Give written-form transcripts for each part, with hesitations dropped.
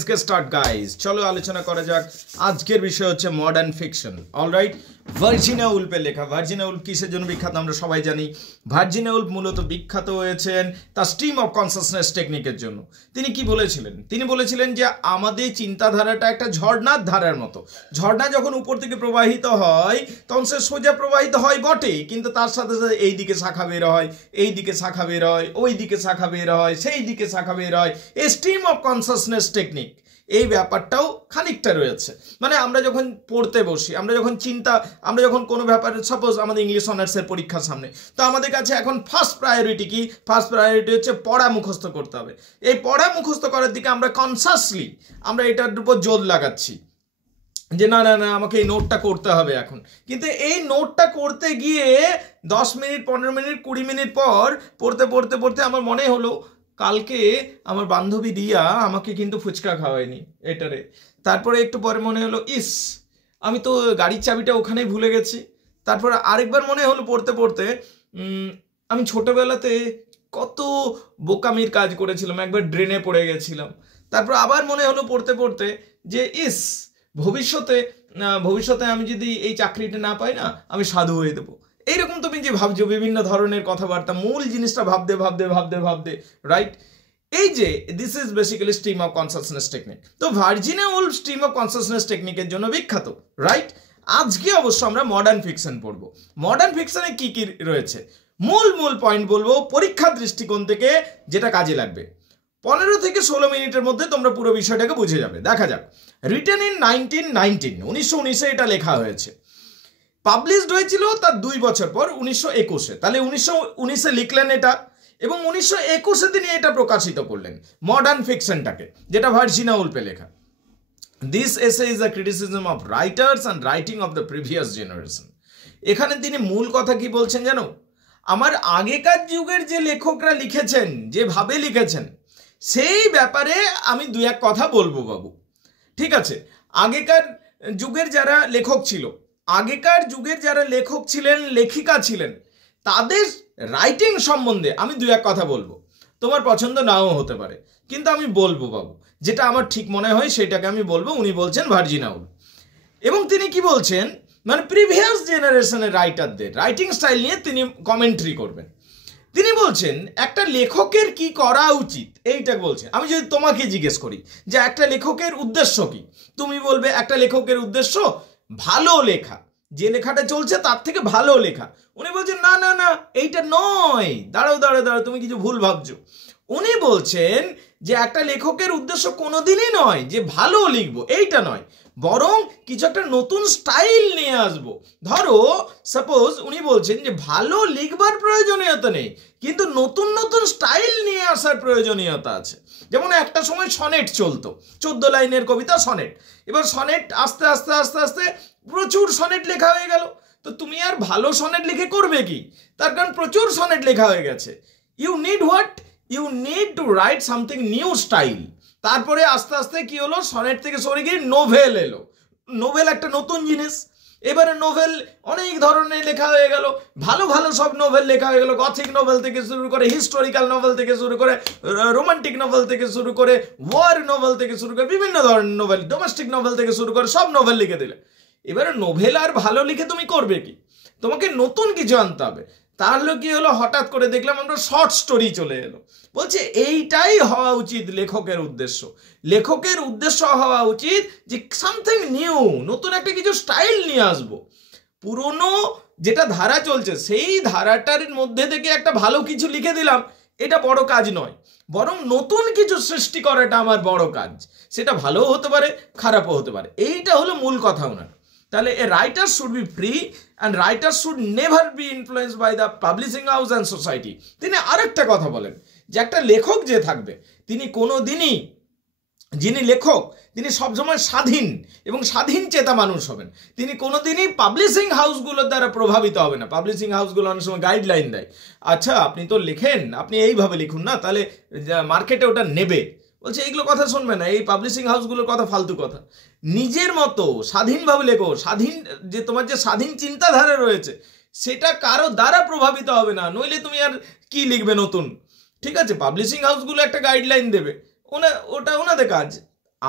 Let's get start guys, চলো আলোচনা করা যাক। আজকের বিষয় হচ্ছে মডার্ন ফিকশন। অলরাইট, ভার্জিনিয়া উলফের লেখা। ভার্জিনিয়া উলফ কিসের জন্য বিখ্যাত আমরা সবাই জানি। ভার্জিনিয়া উলফ মূলত বিখ্যাত হয়েছেন তার স্ট্রিম অফ কনসাসনেস টেকনিকের জন্য। তিনি কি বলেছিলেন? তিনি বলেছিলেন যে আমাদের চিন্তাধারাটা একটা ঝর্ণার ধারার মতো। ঝর্ণা যখন উপর থেকে প্রবাহিত হয় তখন সে সোজা প্রবাহিত হয় বটে, কিন্তু তার সাথে সাথে এই দিকে শাখা বের হয়, এই দিকে শাখা বের হয়, ওই দিকে শাখা বের হয়, সেই দিকে শাখা বের হয়। এই স্ট্রিম অফ কনসাসনেস টেকনিক, এই ব্যাপারটাও খানিকটা রয়েছে। মানে আমরা যখন পড়তে বসি, আমরা যখন কোনো ব্যাপারে, সাপোজ আমাদের ইংলিশ অনার্সের পরীক্ষার সামনে, তো আমাদের কাছে এখন ফার্স্ট প্রায়োরিটি কি? ফার্স্ট প্রায়োরিটি হচ্ছে পড়া মুখস্থ করতে হবে। এই পড়া মুখস্থ করার দিকে আমরা কনসাসলি আমরা এটার উপর জোর লাগাচ্ছি যে না না না আমাকে এই নোটটা করতে হবে এখন। কিন্তু এই নোটটা করতে গিয়ে 10 মিনিট, 15 মিনিট, 20 মিনিট পর পড়তে পড়তে পড়তে আমার মনে হলো কালকে আমার বান্ধবী রিয়া আমাকে কিন্তু ফুচকা খাওয়ায়নি এটারে। তারপরে একটু পরে মনে হলো ইস, আমি তো গাড়ির চাবিটা ওখানেই ভুলে গেছি। তারপরে আরেকবার মনে হলো পড়তে পড়তে আমি ছোটবেলাতে কত বোকামির কাজ করেছিলাম, একবার ড্রেনে পড়ে গেছিলাম। তারপর আবার মনে হলো পড়তে পড়তে যে ইস, ভবিষ্যতে আমি যদি এই চাকরিটা না পাই না, আমি সাধু হয়ে দেবো। এইরকম তুমি যে ভাবছো বিভিন্ন ধরনের কথাবার্তা, মূল জিনিসটা ভাবতে ভাবতে ভাবতে ভাবতে, রাইট? এই যে this is basically stream of consciousness technique. তো Virginia Woolf stream of consciousness টেকনিকের জন্য বিখ্যাত, রাইট? আজকে অবশ্য আমরা মডার্ন ফিকশন পড়বো। মডার্ন ফিকশনে কি কি রয়েছে মূল পয়েন্ট বলবো পরীক্ষার দৃষ্টিকোণ থেকে, যেটা কাজে লাগবে। 15 থেকে 16 মিনিটের মধ্যে তোমরা পুরো বিষয়টাকে বুঝে যাবে। দেখা যাক। রিটেন ইন 1919 এটা লেখা হয়েছে। পাবলিশড হয়েছিল তার 2 বছর পর 1921। তাহলে 1919 লিখলেন এটা, এবং 1921 তিনি এটা প্রকাশিত করলেন মডার্ন ফিকশনটাকে, যেটা ভার্জিনিয়া উলফে লেখা। This essay is a criticism of writers and writing of the previous generation. এখানে তিনি মূল কথা কি বলছেন জানো? আমার আগেকার যুগের যে লেখকরা লিখেছেন, যেভাবে লিখেছেন, সেই ব্যাপারে আমি 2-1 কথা বলবো বাবু। ঠিক আছে? আগেকার যুগের যারা লেখক ছিলেন, লেখিকা ছিলেন, তাদের রাইটিং সম্বন্ধে আমি 2-1 কথা বলবো। তোমার পছন্দ নাও হতে পারে, কিন্তু আমি বলবো বাবু, যেটা আমার ঠিক মনে হয় সেটাকে আমি বলবো। উনি বলছেন ভার্জিনিয়া উলফ, এবং তিনি কি বলছেন, মানে প্রিভিয়াস জেনারেশনের রাইটারদের রাইটিং স্টাইল নিয়ে তিনি কমেন্ট্রি করবেন। তিনি বলছেন একটা লেখকের কি করা উচিত, এইটা বলছেন। আমি যদি তোমাকে জিজ্ঞেস করি যে একটা লেখকের উদ্দেশ্য কি, তুমি বলবে একটা লেখকের উদ্দেশ্য ভালো লেখা, যে লেখাটা চলছে তার থেকে ভালো লেখা। উনি বলছেন না না না, এইটা নয়, দাঁড়াও, তুমি কিছু ভুল ভাবছো। উনি বলছেন যে একটা লেখকের উদ্দেশ্য কোনোদিনই নয় যে ভালো লিখবো, এইটা নয়, বরং কিছু একটা নতুন স্টাইল নিয়ে আসবো। ধরো সাপোজ উনি বলছেন যে ভালো লিখবার প্রয়োজনীয়তা নেই, কিন্তু নতুন নতুন স্টাইল নিয়ে আসার প্রয়োজনীয়তা আছে। যেমন একটা সময় সনেট চলতো, 14 লাইনের কবিতা সনেট। এবার সনেট আস্তে আস্তে আস্তে আস্তে প্রচুর সনেট লেখা হয়ে গেল। তো তুমি আর ভালো সনেট লিখে করবে কি? তার কারণ প্রচুর সনেট লেখা হয়ে গেছে। You need to write something new style. তারপরে আস্তে আস্তে কি হলো, সনেট থেকে সরে গিয়ে নোভেল এলো। নোভেল একটা নতুন জিনিস। এবারে নোভেল অনেক ধরনের লেখা হয়ে গেল, ভালো ভালো সব নোভেল লেখা হয়ে গেল। গথিক নোভেল থেকে শুরু করে, হিস্টোরিক্যাল নোভেল থেকে শুরু করে, রোমান্টিক নোভেল থেকে শুরু করে, ওয়ার নোভেল থেকে শুরু করে, বিভিন্ন ধরনের নোভেল, ডোমেস্টিক নোভেল থেকে শুরু করে সব নোভেল লিখে দিলে। এবারে নোভেল আর ভালো লিখে তুমি করবে কি? তোমাকে নতুন কিছু আনতে হবে। তাহলে কি হলো, হঠাৎ করে দেখলাম আমরা শর্ট স্টোরি চলে এলো। বলছে এইটাই হওয়া উচিত লেখকের উদ্দেশ্য। লেখকের উদ্দেশ্য হওয়া উচিত যে সামথিং নিউ, নতুন একটা কিছু স্টাইল নিয়ে আসবো। পুরনো যেটা ধারা চলছে সেই ধারাটার মধ্যে থেকে একটা ভালো কিছু লিখে দিলাম, এটা বড় কাজ নয়, বরং নতুন কিছু সৃষ্টি করাটা আমার বড় কাজ। সেটা ভালোও হতে পারে, খারাপও হতে পারে। এইটা হলো মূল কথা ওনার। তাহলে a writer should be free and writer should never be influenced by the publishing house and society. তিনি আরেকটা কথা বলেন যে একটা লেখক যে থাকবে, তিনি কোনোদিনই, যিনি লেখক তিনি সবসময় স্বাধীন এবং স্বাধীন চেতা মানুষ হবেন। তিনি কোনোদিনই পাবলিশিং হাউসগুলোর দ্বারা প্রভাবিত হবে না। পাবলিশিং হাউসগুলো অনেক সময় গাইডলাইন দেয়, আচ্ছা আপনি তো লেখেন, আপনি এইভাবে লিখুন না, তাহলে মার্কেটে ওটা নেবে। বলছে এইগুলো কথা শুনবে না, এই পাবলিশিং হাউসগুলোর কথা ফালতু কথা। নিজের মতো স্বাধীনভাবে লেখো। স্বাধীন যে তোমার যে স্বাধীন চিন্তাধারা রয়েছে সেটা কারো দ্বারা প্রভাবিত হবে না, নইলে তুমি আর কি লিখবে নতুন। ঠিক আছে, পাবলিশিং হাউসগুলো একটা গাইডলাইন দেবে, ওটা ওনাদের কাজ।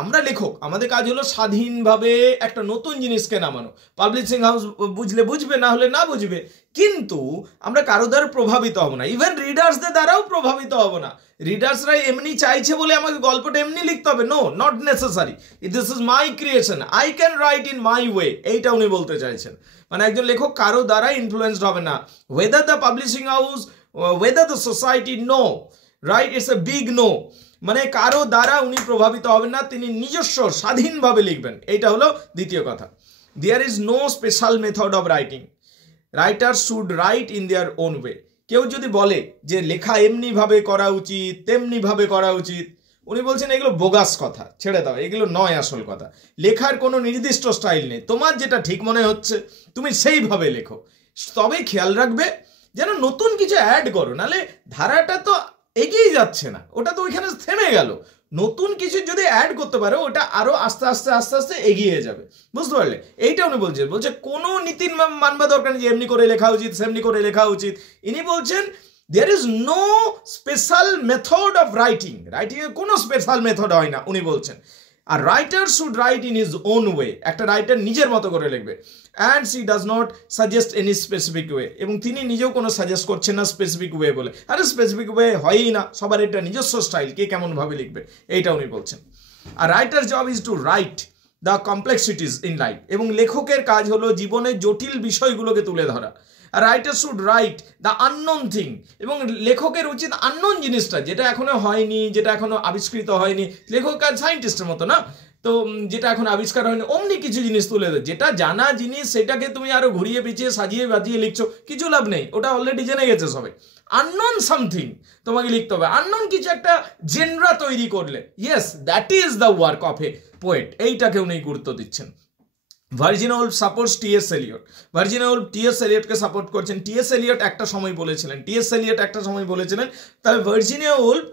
আমরা লেখক, আমাদের কাজ হলো স্বাধীনভাবে একটা নতুন জিনিসকে নামানো। পাবলিশিং হাউস বুঝলে বুঝবে, না হলে না বুঝবে, কিন্তু আমরা কারো দ্বারা প্রভাবিত হব না, ইভেন রিডার্সদের দ্বারাও প্রভাবিত হব না। রিডার্সরা এমনি চাইছে বলে আমাকে গল্পটা এমনি লিখতে হবে, no, not necessary. This is my creation, I can write in my way, এইটা উনি বলতে চাইছেন। মানে একজন লেখক কারো দ্বারা ইনফ্লুয়েন্সড হবে না, whether the publishing house, whether the society, no, right, it's a big no. মানে কারো দ্বারা উনি প্রভাবিত হবেন না, তিনি নিজস্ব স্বাধীনভাবে লিখবেন, এইটা হলো দ্বিতীয় কথা। There is no special method of writing, writer should write in their own way. কেউ যদি বলে যে লেখা এমনিভাবে করা উচিত, তেমনিভাবে করা উচিত, উনি বলছেন এগুলো বোগাস কথা, ছেড়ে দাও, এগুলো নয় আসল কথা। লেখার কোনো নির্দিষ্ট স্টাইল নেই, তোমার যেটা ঠিক মনে হচ্ছে তুমি সেইভাবে লেখো, তবে খেয়াল রাখবে যেন নতুন কিছু অ্যাড করো, নাহলে ধারাটা তো এগিয়ে যাচ্ছে না, ওটা তো ওইখানে থেমে গেল। নতুন কিছু যদি অ্যাড করতে পারো ওটা আরো আস্তে আস্তে আস্তে আস্তে এগিয়ে যাবে, বুঝতে পারলে? এইটা উনি বলছে কোনো নীতি মানবা দরকার নেই যে এমনি করে লেখা উচিত, সেমনি করে লেখা উচিত। ইনি বলছেন there is no special method of writing, রাইটিংয়ে কোনো স্পেশাল মেথড হয় না উনি বলছেন। আর writer should write in his own way, একটা রাইটার নিজের মতো করে লিখবে। And she does not suggest any specific way, এবং তিনি নিজেও কোনো সাজেস্ট করছেন না স্পেসিফিক ওয়ে বলে। আরে স্পেসিফিক ওয়ে হয়ই না, সবার এটা নিজস্ব স্টাইল, কে কেমনভাবে লিখবে, এইটা উনি বলছেন। আর writer job is to write the complexities in life, এবং লেখকের কাজ হলো জীবনের জটিল বিষয়গুলোকে তুলে ধরা। Writer should write the unknown thing, এবং লেখকের উচিত আননোন জিনিসটা, যেটা এখনো হয়নি, যেটা এখনো আবিষ্কৃত হয়নি, লেখক আর সায়েন্টিস্টের মতো না, তো যেটা এখন আবিষ্কার হয়নি অমনি কিছু জিনিস তুলে দেয়। যেটা জানা জিনিস সেটাকে তুমি আরো ঘুরিয়ে পিছিয়ে সাজিয়ে বাজিয়ে লিখছো, কিছু লাভ নেই, ওটা অলরেডি জেনে গেছে সবাই। আননোন সামথিং তোমাকে লিখতে হবে, আননোন কিছু একটা জেনরা তৈরি করলে, yes, that is the work of a poet, এইটাকে উনি গুরুত্ব দিচ্ছেন। Virginia Woolf supports TS. Eliot, Virginia Woolf TS. এলিয়টকে সাপোর্ট করছেন। টি.এস. এলিয়ট একটা সময় বলেছিলেন, তবে ভার্জিনিয়া উলফ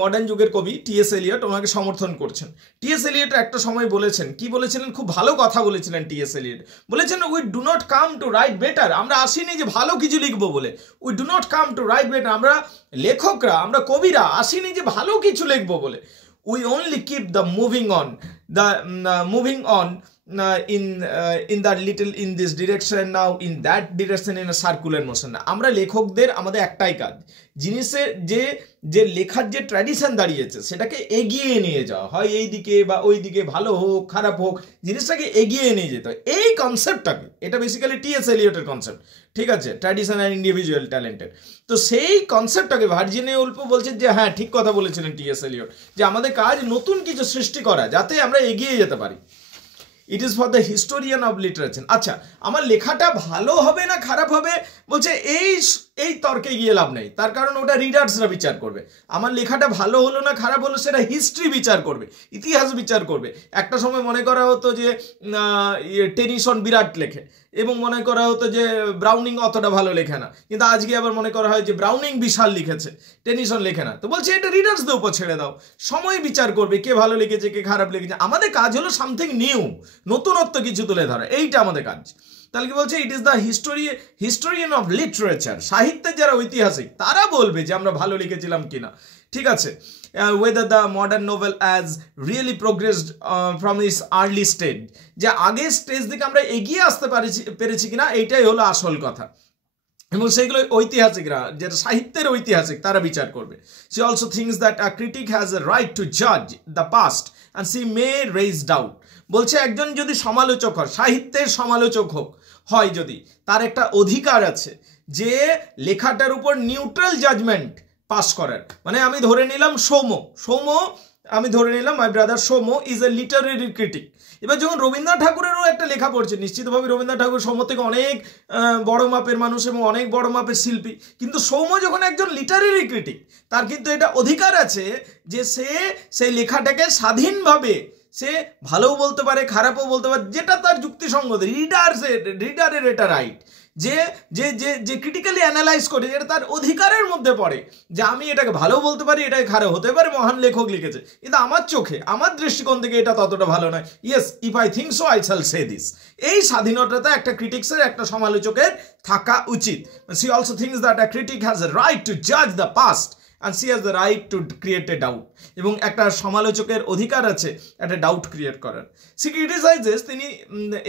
মডার্ন যুগের কবি টি.এস. এলিয়ট ওনাকে সমর্থন করছেন। টি.এস. এলিয়ট একটা সময় বলেছেন, কি বলেছিলেন, খুব ভালো কথা বলেছিলেন টি.এস. এলিয়ট, বলেছেন we do not come to write better, আমরা আসিনি যে ভালো কিছু লিখবো বলে, we do not come to write better, আমরা লেখকরা, আমরা কবিরা আসিনি যে ভালো কিছু লিখবো বলে, we only keep the moving on in that little in this direction now in that direction in a circular motion। আমরা লেখকদের আমাদের একটাই কাজ, জিনিসের যে লেখার যে ট্র্যাডিশন দাঁড়িয়েছে সেটাকে এগিয়ে নিয়ে যাওয়া, হয় এই দিকে বা ওই দিকে, ভালো হোক খারাপ হোক, জিনিসটাকে এগিয়ে নিয়ে যেতে হয়। এই কনসেপ্টটাকে, এটা বেসিক্যালি টি.এস. এলিয়টের কনসেপ্ট, ঠিক আছে, ট্র্যাডিশন আর ইন্ডিভিজুয়াল ট্যালেন্টের। তো সেই কনসেপ্টটাকে ভার্জিনিয়া উলফ বলছেন যে হ্যাঁ ঠিক কথা বলেছিলেন টি.এস. এলিয়ট, যে আমাদের কাজ নতুন কিছু সৃষ্টি করা যাতে আমরা এগিয়ে যেতে পারি। It is for the historian of literature. আচ্ছা, আমার লেখাটা ভালো হবে না খারাপ হবে, বলছে এই তর্কে গিয়ে লাভ নেই, তার কারণ ওটা রিডার্সরা বিচার করবে। আমার লেখাটা ভালো হলো না খারাপ হলো সেটা হিস্ট্রি বিচার করবে, ইতিহাস বিচার করবে। একটা সময় মনে করা হতো যে টেনিসন বিরাট লেখে, এবং মনে করা হতো যে ব্রাউনিং অতটা ভালো লেখে না, কিন্তু আজকে আবার মনে করা হয় যে ব্রাউনিং বিশাল লিখেছে, টেনিসন লেখে না। তো বলছে এটা রিডার্সদের উপর ছেড়ে দাও, সময় বিচার করবে কে ভালো লিখেছে কে খারাপ লিখেছে। আমাদের কাজ হলো সামথিং নিউ, নতুনত্ব কিছু তুলে ধরা, এইটা আমাদের কাজ। তাহলে কি বলছে, it is the historian of literature, সাহিত্যের যারা ঐতিহাসিক তারা বলবে যে আমরা ভালো লিখেছিলাম কিনা, ঠিক আছে। whether the modern novel has really progressed from its early stage, যে আগের স্টেজ থেকে আমরা এগিয়ে আসতে পেরেছি কিনা, এইটাই হলো আসল কথা। এবং সেইগুলো ঐতিহাসিকরা, যেটা সাহিত্যের ঐতিহাসিক, তারা বিচার করবে। she also thinks that a critic has a right to judge the past and she may raise doubt। বলছে একজন যদি সমালোচক হয়, সাহিত্যের সমালোচক হয় যদি, তার একটা অধিকার আছে যে লেখাটার উপর নিউট্রাল জাজমেন্ট পাস করার। মানে আমি ধরে নিলাম my brother Soumya is a literary critic. এবার যখন রবীন্দ্রনাথ ঠাকুরেরও একটা লেখা পড়ছে, নিশ্চিতভাবে রবীন্দ্রনাথ ঠাকুর সৌম্য থেকে অনেক বড় মাপের মানুষ এবং অনেক বড় মাপের শিল্পী, কিন্তু সৌম্য যখন একজন লিটারেরি ক্রিটিক, তার কিন্তু এটা অধিকার আছে যে সে সেই লেখাটাকে স্বাধীনভাবে সে ভালোও বলতে পারে খারাপও বলতে পারে, যেটা তার যুক্তিসঙ্গত। রিডারের এটা রাইট যে যে যে ক্রিটিক্যালি অ্যানালাইজ করে, যেটা তার অধিকারের মধ্যে পড়ে, যে আমি এটাকে ভালো বলতে পারি, এটাকে খারাপ হতে পারে, মহান লেখক লিখেছে, কিন্তু আমার চোখে আমার দৃষ্টিকোণ থেকে এটা ততটা ভালো নয়। Yes, if I think so I shall say this. এই স্বাধীনতা একটা ক্রিটিক্সের, একটা সমালোচকের থাকা উচিত। She also thinks that a critic has a right to জাজ the past and she has the right to create a doubt, এবং একটা সমালোচকের অধিকার আছে একটা ডাউট ক্রিয়েট করার। সি ক্রিটিসাইজেস, তিনি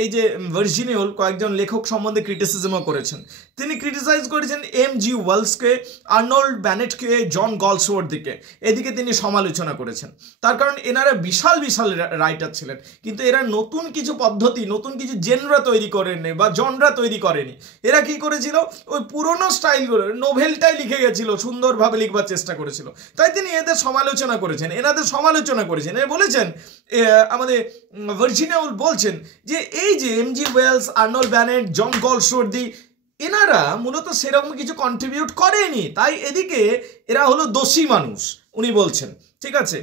এই যে ভার্জিনিয়া উলফ কয়েকজন লেখক সম্বন্ধে ক্রিটিসিজমও করেছেন। তিনি ক্রিটিসাইজ করেছেন এম.জি. ওয়েলসকে, আর্নল্ড ব্যানেটকে, জন গলসওয়ার্থকে, এদিকে তিনি সমালোচনা করেছেন। তার কারণ এনারা বিশাল বিশাল রাইটার ছিলেন, কিন্তু এরা নতুন কিছু পদ্ধতি, নতুন কিছু জেনরা তৈরি করেননি বা জনরা তৈরি করেনি। এরা কি করেছিল, ওই পুরনো স্টাইলগুলো, নোভেলটাই লিখে গেছিল, সুন্দরভাবে লিখবার চেষ্টা করেছিল। তাই তিনি এদের সমালোচনা করেছেন, এনাদের সমালোচনা করেছেন। এ বলেছেন, আমাদের ভার্জিনিয়া উলফ বলছেন যে এই যে এম.জি. ওয়েলস, আর্নল্ড ব্যানেট, জন গলসওয়ার্থ, এনারা মূলত সেরকম কিছু কন্ট্রিবিউট করেনি, তাই এদিকে এরা হলো দোষী মানুষ উনি বলছেন। ঠিক আছে,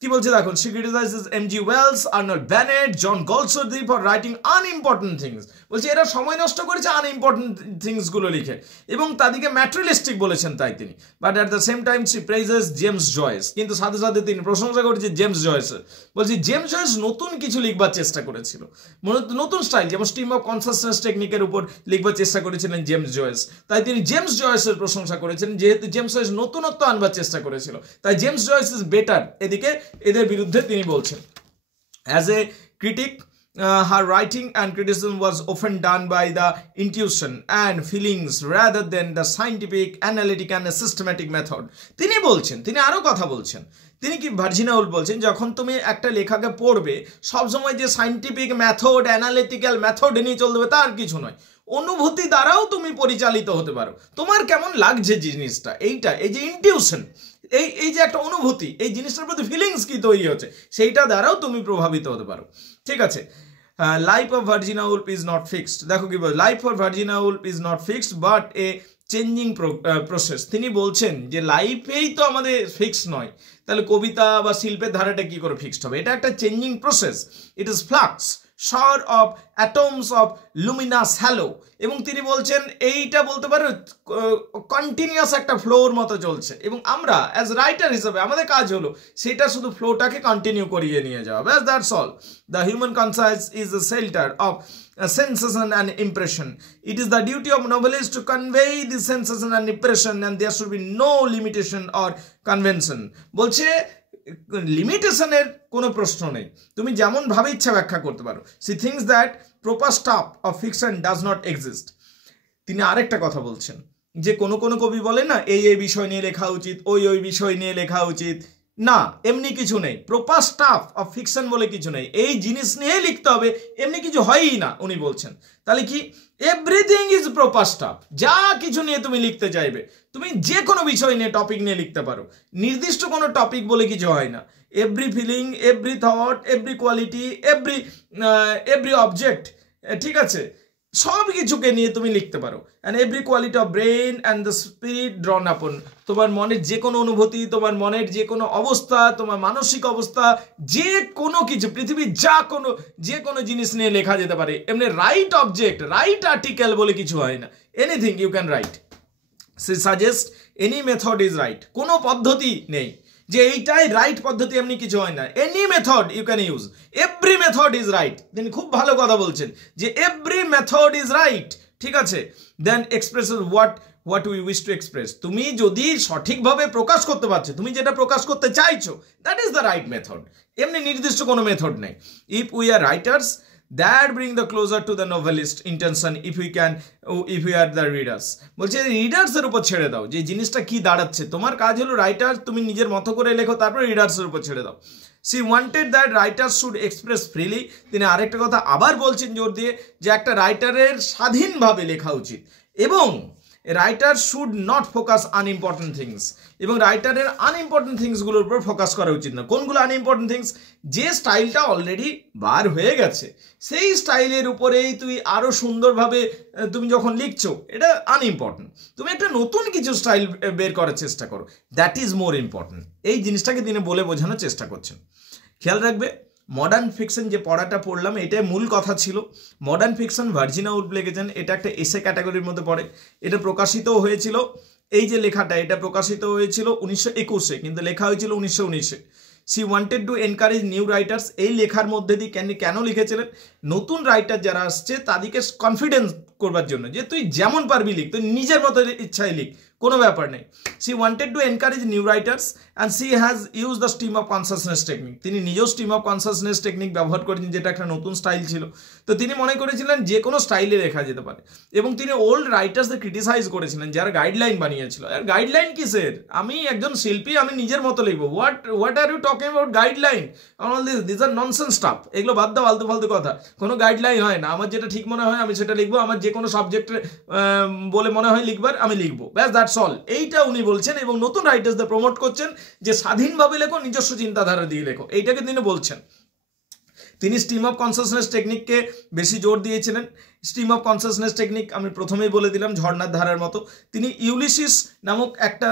কি বলছে দেখুন, she criticizes M.G. Wells, Arnold Bennett, John Galsworthy for writing unimportant things। বলছে এরা সময় নষ্ট করেছে আনইম্পর্টেন্ট থিংসগুলো লিখে, এবং তাদেরকে ম্যাটেরিয়ালিস্টিক বলেছেন তাই তিনি। But at the same time she praises James Joyce, কিন্তু সাথে সাথে তিনি প্রশংসা করেছে জেমস জয়েসের। বলছি জেমস জয়েস নতুন কিছু লিখবার চেষ্টা করেছিল, নতুন স্টাইল, যেমন স্ট্রিম অফ কনসাসনেস টেকনিকের উপর লিখবার চেষ্টা করেছিলেন জেমস জয়েস, তাই তিনি জেমস জয়েসের প্রশংসা করেছেন। যেহেতু জেমস জয়েস নতুনত্ব আনবার চেষ্টা করেছিল, তাই জেমস জয়েস ইজ বেটার। এদিকে এদের বিরুদ্ধে তিনি বলছেন, as a critic her writing and criticism was often done by the intuition and feelings rather than the scientific, analytic and systematic method। তিনি বলছেন, তিনি আরো কথা বলছেন, তিনি কি ভার্জিনিয়া উলফ বলছেন, যখন তুমি একটা লেখাকে পড়বে সবসময় যে সাইন্টিফিক মেথড, অ্যানালিটিক্যাল মেথড নিয়ে চলতে হবে তার কিছু নয়, অনুভূতি দ্বারাও তুমি পরিচালিত হতে পারো। তোমার কেমন লাগছে জিনিসটা, এইটা, এই যে ইনটিউশন, এই যে একটা অনুভূতি, এই জিনিসটার প্রতি ফিলিংস কি তৈরি হচ্ছে, সেইটা দ্বারাও তুমি প্রভাবিত হতে পারো। ঠিক আছে, life of Virginia Woolf is not fixed. দেখো কি বল, life of Virginia Woolf is not fixed but a changing process. তিনি বলছেন যে লাইফেই তো আমাদের ফিক্সড নয়, তাহলে কবিতা বা শিল্পের ধারাটা কি করে ফিক্সড হবে? এটা একটা changing process, it is flux shower of atoms of luminous halo. এবং তিনি বলছেন এইটা বলতে পারো কন্টিনিউয়াস একটা ফ্লোর মতো চলছে, এবং আমরা অ্যাজ রাইটার হিসেবে আমাদের কাজ হলো সেটা শুধু ফ্লোটাকে কন্টিনিউ করিয়ে নিয়ে যাওয়া, ব্যাস, that's all. The human conscious is the shelter of sensation and impression. It is the duty of novelists to convey the sensation and impression, and there should be no limitation or convention. বলছে লিমিটেশনের কোনো প্রশ্ন নেই, তুমি যেমন ভাবে ইচ্ছা ব্যাখ্যা করতে পারো। She thinks that proper stuff of fiction does not exist. তিনি আরেকটা কথা বলছেন যে কোনো কোনো কবি বলেন না এই বিষয় নিয়ে লেখা উচিত, ওই বিষয় নিয়ে লেখা উচিত, না, এমনি কিছু নেই। প্রপার স্টাফ অফ ফিকশন বলে কিছু নেই, এই জিনিস নিয়েই লিখতে হবে, এমনি কিছু হয়ই না উনি বলছেন। তাহলে কি, এভরিথিং ইজ প্রপার স্টাফ। যা কিছু নিয়ে তুমি লিখতে চাইবে, তুমি যে কোনো বিষয় নিয়ে, টপিক নিয়ে লিখতে পারো, নির্দিষ্ট কোনো টপিক বলে কিছু হয় না। Every feeling, every thought, every quality, every object, ঠিক আছে, সব কিছুকে নিয়ে তুমি লিখতে পারো। And every quality of brain and the spirit drawn upon. তোমার মনের যে কোনো অনুভূতি, তোমার মনের যে কোনো অবস্থা, তোমার মানসিক অবস্থা, যে কোনো কিছু, পৃথিবীর যে কোনো জিনিস নিয়ে লেখা যেতে পারে। এমনি রাইট অবজেক্ট, রাইট আর্টিকেল বলে কিছু হয় না। Anything you can write. She suggest any method is right. কোনো পদ্ধতি নেই যে এইটাই রাইট পদ্ধতি, এমনি কিছু হয় না। Any method you can use, every method is right. তিনি খুব ভালো কথা বলছেন যে এভরি মেথড ইজ রাইট, ঠিক আছে। Then expresses what we wish to express. তুমি যদি সঠিকভাবে প্রকাশ করতে পারছো, তুমি যেটা প্রকাশ করতে চাইছো, that is the right method. এমনি নির্দিষ্ট কোনো মেথড নেই। If we are writers, that bring the closer to the novelist intention if we are the readers। বলছে রিডার্স এর উপর ছেড়ে দাও যে জিনিসটা কি দাঁড়াচ্ছে। তোমার কাজ হলো রাইটার, তুমি নিজের মতো করে লেখো, তারপরে রিডার্স এর উপর ছেড়ে দাও। she wanted that writers should express freely। তিনি আরেকটা কথা আবার বলছেন জোর দিয়ে যে একটা রাইটারের স্বাধীনভাবে লেখা উচিত, এবং writer should not focus unimportant things. এবং রাইটারের আনইম্পর্টেন্ট থিংসগুলোর উপর ফোকাস করা উচিত না। কোনগুলো আনইম্পর্টেন্ট থিংস? যে স্টাইলটা অলরেডি বার হয়ে গেছে, সেই স্টাইলের উপরেই তুই আরও সুন্দরভাবে তুমি যখন লিখছো, এটা আনইম্পর্টেন্ট। তুমি একটা নতুন কিছু স্টাইল বের করার চেষ্টা করো, দ্যাট ইজ মোর ইম্পর্টেন্ট। এই জিনিসটাকে তিনি বলে বোঝানোর চেষ্টা করছেন। খেয়াল রাখবে, মডার্ন ফিকশন যে পড়াটা পড়লাম, এটাই মূল কথা ছিল। মডার্ন ফিকশন ভার্জিনিয়া উলফ লিখেছেন, এটা একটা এসে ক্যাটাগরির মধ্যে পড়ে। এটা প্রকাশিতও হয়েছিল, এই যে লেখাটা, এটা প্রকাশিত হয়েছিল 1921-এ, কিন্তু লেখা হয়েছিল 1919-এ। she wanted to encourage new writers। এই লেখার মধ্যে দিয়ে কেন লিখেছিলেন? নতুন রাইটার যারা আসছে তাদেরকে কনফিডেন্স করবার জন্য, যে তুই যেমন পারবি লিখ, তুই নিজের মতো ইচ্ছায় লিখ, কোনো ব্যাপার নেই। She wanted to encourage new writers and she has use the stream of consciousness technique. তিনি নিজেও স্ট্রিম অফ কনসাসনেস টেকনিক ব্যবহার করেছেন, যেটা একটা নতুন স্টাইল ছিল। তো তিনি মনে করেছিলেন যে কোনো স্টাইলে লেখা যেতে পারে, এবং তিনি ওল্ড রাইটার্সদের ক্রিটিসাইজ করেছিলেন যারা গাইডলাইন বানিয়েছিল। আর গাইডলাইন কিসের? আমি একজন শিল্পী, আমি নিজের মতো লিখবো। What are you talking about guideline? All this are nonsense stuff. এগুলো বাদ দাও, ফালতু ফালতু কথা। কোনো গাইডলাইন হয় না। আমার যেটা ঠিক মনে হয় আমি সেটা লিখবো, আমার যে কোনো সাবজেক্টে বলে মনে হয় লিখবার আমি লিখবো, ব্যাস, দ্যাটস অল। এইটা উনি বলছেন, এবং নতুন রাইটার্সদের প্রমোট করছেন যে স্বাধীনভাবে লেখো, নিজস্ব চিন্তাধারা দিয়ে লেখো, এইটাকে তিনি বলছেন। তিনি স্ট্রিম অফ কনসাসনেস টেকনিককে বেশি জোর দিয়েছিলেন। স্ট্রিম অফ কনসাসনেস টেকনিক আমি প্রথমেই বলে দিলাম, ঝর্ণার ধারার মতো। তিনি ইউলিসিস নামক একটা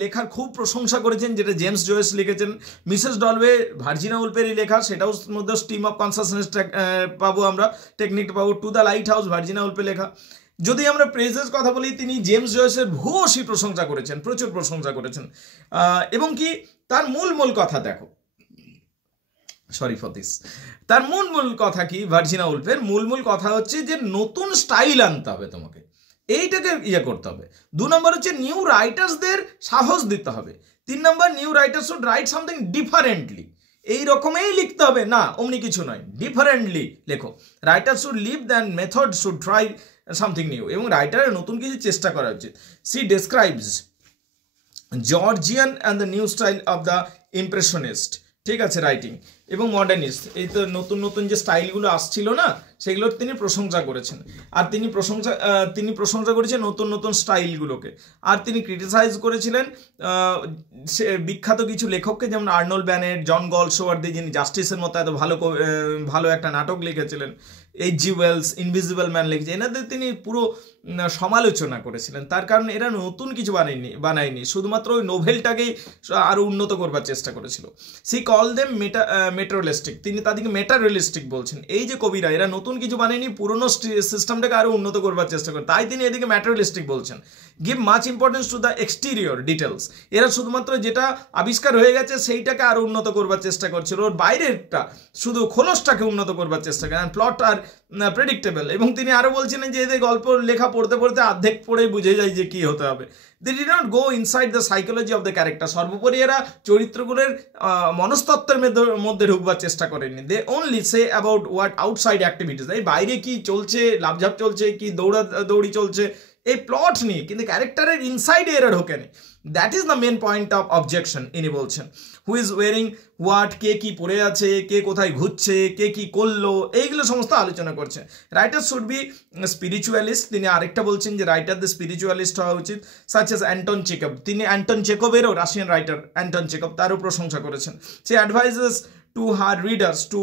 লেখার খুব প্রশংসা করেছেন, যেটা জেমস জয়েস লিখেছেন। মিসেস ডলওয়ে ভার্জিনা উলফেরই লেখা, সেটাও মধ্যে স্ট্রিম অফ কনসাসনেস পাবো আমরা, টেকনিকটা পাবো। টু দ্য লাইট হাউস ভার্জিনা উলফে লেখা। যদি আমরা প্রেজেস কথা বলি, তিনি জেমস জয়েসের ভূয়সী প্রশংসা করেছেন, প্রচুর প্রশংসা করেছেন। এবং কি তার মূল কথা দেখো, সরি ফর দিস, তার মূল কথা কি? ভার্জিনা উলফের মূল কথা হচ্ছে যে নতুন স্টাইল আনতে হবে তোমাকে, এইটাকে করতে হবে। 2 নম্বর হচ্ছে নিউ রাইটার্সদের সাহস দিতে হবে। 3 নম্বর, new writers should write something differently. এই রকমই লিখতে হবে না, অমনি কিছু নয়, ডিফারেন্টলি লেখো। Writer should leave than method should try something new, এবং রাইটারের নতুন কিছু চেষ্টা করা উচিত। She describes Georgian and the new style of the impressionist, ঠিক আছে, রাইটিং এবং মডার্নিস্ট। এই তো নতুন যে স্টাইলগুলো আসছিল না, সেগুলোর তিনি প্রশংসা করেছেন। আর তিনি প্রশংসা করেছেন নতুন স্টাইলগুলোকে। আর তিনি ক্রিটিসাইজ করেছিলেন বিখ্যাত কিছু লেখককে, যেমন আর্নল্ড ব্যানেট, জন গলসওয়ার্দি, যিনি জাস্টিসের মতো এত ভালো একটা নাটক লিখেছিলেন। H.G. ওয়েলস ইনভিজিবল ম্যান লিখেছে, এনাদের তিনি পুরো সমালোচনা করেছিলেন। তার কারণ এরা নতুন কিছু বানায়নি, শুধুমাত্র ওই নোভেলটাকেই আরো উন্নত করবার চেষ্টা করেছিল। সি কল দেম মেটারিয়ালিস্টিক, তিনি তাদেরকে মেটারিয়ালিস্টিক বলছেন। এই যে কবিরা, এরা নতুন কিছু বানায়নি, পুরনো সিস্টেমটাকে আরো উন্নত করবার চেষ্টা করে, তাই তিনি এদিকে ম্যাটেরিয়ালিস্টিক বলছেন। Give much importance to the exterior details, এরা শুধুমাত্র যেটা আবিষ্কার হয়ে গেছে সেইটাকে আরো উন্নত করবার চেষ্টা করছিল, ওর বাইরেরটা শুধু খোলসটাকে উন্নত করবার চেষ্টা করে। প্লট আর প্রেডিক্টেবল। এবং তিনি আরো বলছিলেন যে এদের গল্প লেখা পড়তে অর্ধেক পড়ে বুঝে যায় যে কি হতে হবে। They did not go inside the psychology of the character, সর্বোপরি এরা চরিত্রগুলোর মনস্তত্ত্বের মধ্যে ঢুকবার চেষ্টা করেনি। They only say about what outside activities, এই বাইরে কি চলছে, লাভঝাপ চলছে, কি দৌড়ি চলছে, এই প্লট নিয়ে, কিন্তু ক্যারেক্টারের ইনসাইডে এরা ঢোকেনি। That is the main point of objection, ইনি বলছেন। হু ইজ ওয়ারিং হোয়াট, কে কি পরে আছে, কে কোথায় ঘুরছে, কে কি করলো, এইগুলো সমস্ত আলোচনা করছে। রাইটার শুড বি স্পিরিচুয়ালিস্ট, তিনি আরেকটা বলছেন যে রাইটারদের স্পিরিচুয়ালিস্ট হওয়া উচিত। সাচ এস অ্যান্টন চেকব, তিনি Anton চেকবেরও, Russian writer Anton Chekhov, তারও প্রশংসা করেছেন। সে অ্যাডভাইজেস টু হার রিডার্স টু